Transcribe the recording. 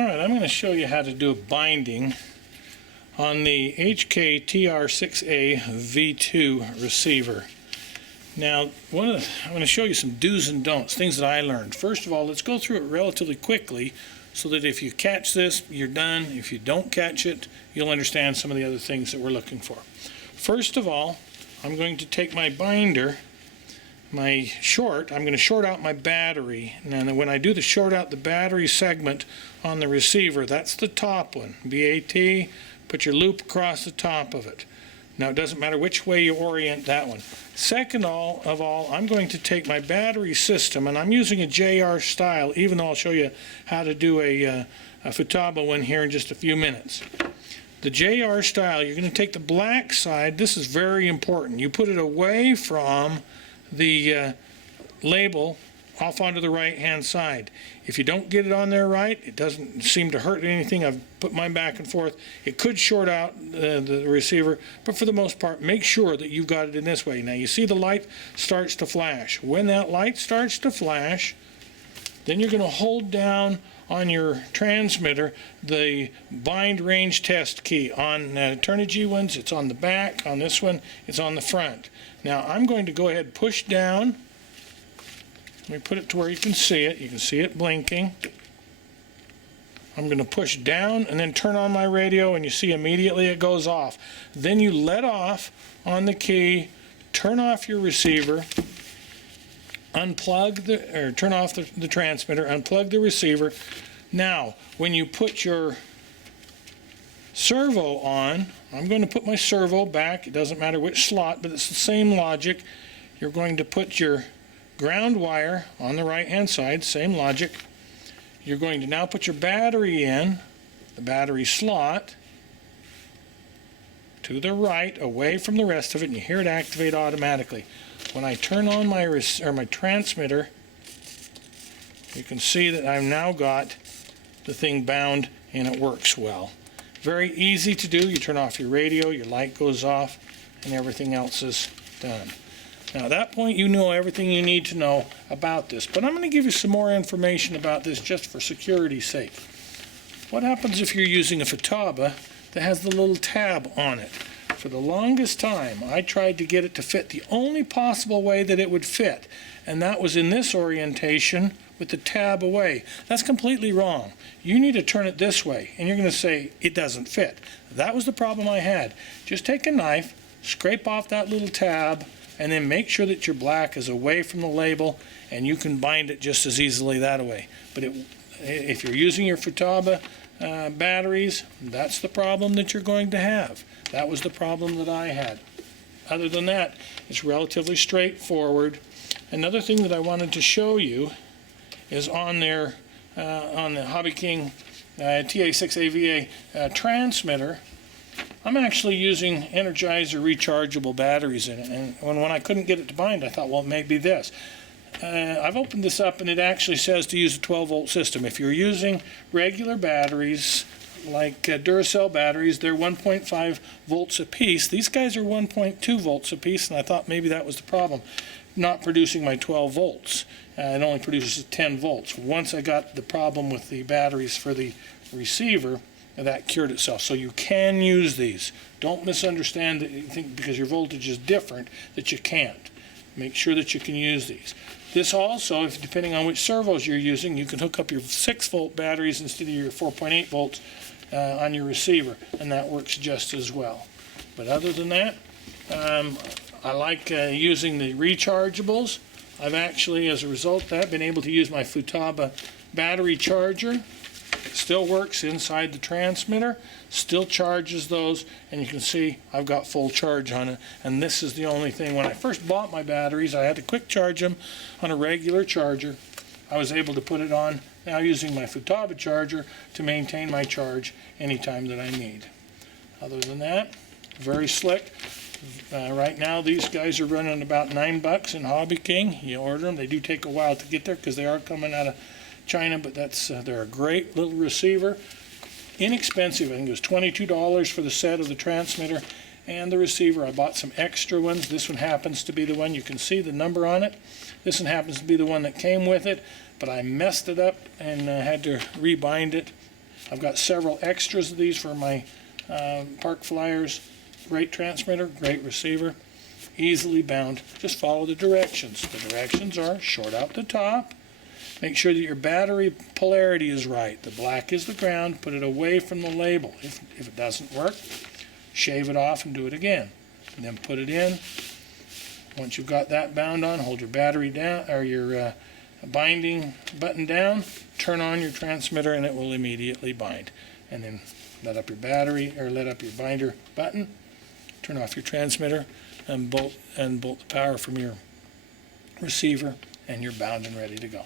Alright, I'm going to show you how to do a binding on the HK TR6A V2 receiver. Now, I'm going to show you some do's and don'ts, things that I learned. First of all, let's go through it relatively quickly so that if you catch this, you're done. If you don't catch it, you'll understand some of the other things that we're looking for. First of all, I'm going to take my binder, I'm going to short out my battery. And when I do the short out the battery segment on the receiver, that's the top one, BAT, put your loop across the top of it. Now it doesn't matter which way you orient that one. Second of all, I'm going to take my battery system, and I'm using a JR style, even though I'll show you how to do a Futaba one here in just a few minutes. The JR style, you're going to take the black side. This is very important. You put it away from the label off onto the right hand side. If you don't get it on there right, it doesn't seem to hurt anything. I've put mine back and forth. It could short out the receiver, but for the most part, make sure that you've got it in this way. Now you see the light starts to flash. When that light starts to flash, then you're going to hold down on your transmitter the bind range test key. On Turnigy ones, it's on the back. On this one, it's on the front. Now I'm going to go ahead and push down. Let me put it to where you can see it. You can see it blinking. I'm going to push down and then turn on my radio, and you see immediately it goes off. Then you let off on the key, turn off your receiver, unplug turn off the transmitter, unplug the receiver. Now, when you put your servo on, I'm going to put my servo back. It doesn't matter which slot, but it's the same logic. You're going to put your ground wire on the right hand side, same logic. You're going to now put your battery in the battery slot to the right, away from the rest of it, and you hear it activate automatically. When I turn on my transmitter, you can see that I've now got the thing bound and it works well. Very easy to do. You turn off your radio, your light goes off, and everything else is done. Now at that point you know everything you need to know about this, but I'm going to give you some more information about this just for security's sake. What happens if you're using a Futaba that has the little tab on it? For the longest time I tried to get it to fit the only possible way that it would fit, and that was in this orientation with the tab away. That's completely wrong. You need to turn it this way, and you're going to say it doesn't fit. That was the problem I had. Just take a knife, scrape off that little tab, and then make sure that your black is away from the label, and you can bind it just as easily that way. But if you're using your Futaba batteries, that's the problem that you're going to have. That was the problem that I had. Other than that, it's relatively straightforward. Another thing that I wanted to show you is on there, on the Hobby King TR6A V2 transmitter, I'm actually using Energizer rechargeable batteries in it, and when I couldn't get it to bind, I thought, well, maybe this. I've opened this up, and it actually says to use a 12-volt system. If you're using regular batteries, like Duracell batteries, they're 1.5 volts a piece. These guys are 1.2 volts a piece, and I thought maybe that was the problem, not producing my 12 volts. It only produces 10 volts. Once I got the problem with the batteries for the receiver, that cured itself. So you can use these. Don't misunderstand that you think because your voltage is different that you can't. Make sure that you can use these. This also, depending on which servos you're using, you can hook up your 6-volt batteries instead of your 4.8 volts on your receiver, and that works just as well. But other than that, I like using the rechargeables. I've actually, as a result of that, been able to use my Futaba battery charger. It still works inside the transmitter, still charges those, and you can see I've got full charge on it. And this is the only thing. When I first bought my batteries, I had to quick charge them on a regular charger. I was able to put it on now using my Futaba charger to maintain my charge anytime that I need. Other than that, very slick. Right now these guys are running about $9 in Hobby King. You order them. They do take a while to get there because they are coming out of China, but they're a great little receiver. Inexpensive. I think it was $22 for the set of the transmitter and the receiver. I bought some extra ones. This one happens to be the one. You can see the number on it. This one happens to be the one that came with it, but I messed it up and had to rebind it. I've got several extras of these for my Park Flyers. Great transmitter, great receiver, easily bound. Just follow the directions. The directions are short out the top. Make sure that your battery polarity is right. The black is the ground. Put it away from the label. If it doesn't work, shave it off and do it again. And then put it in. Once you've got that bound on, hold your battery down, or your binding button down, turn on your transmitter and it will immediately bind. And then let up your battery, or let up your binder button, turn off your transmitter, and bolt the power from your receiver, and you're bound and ready to go.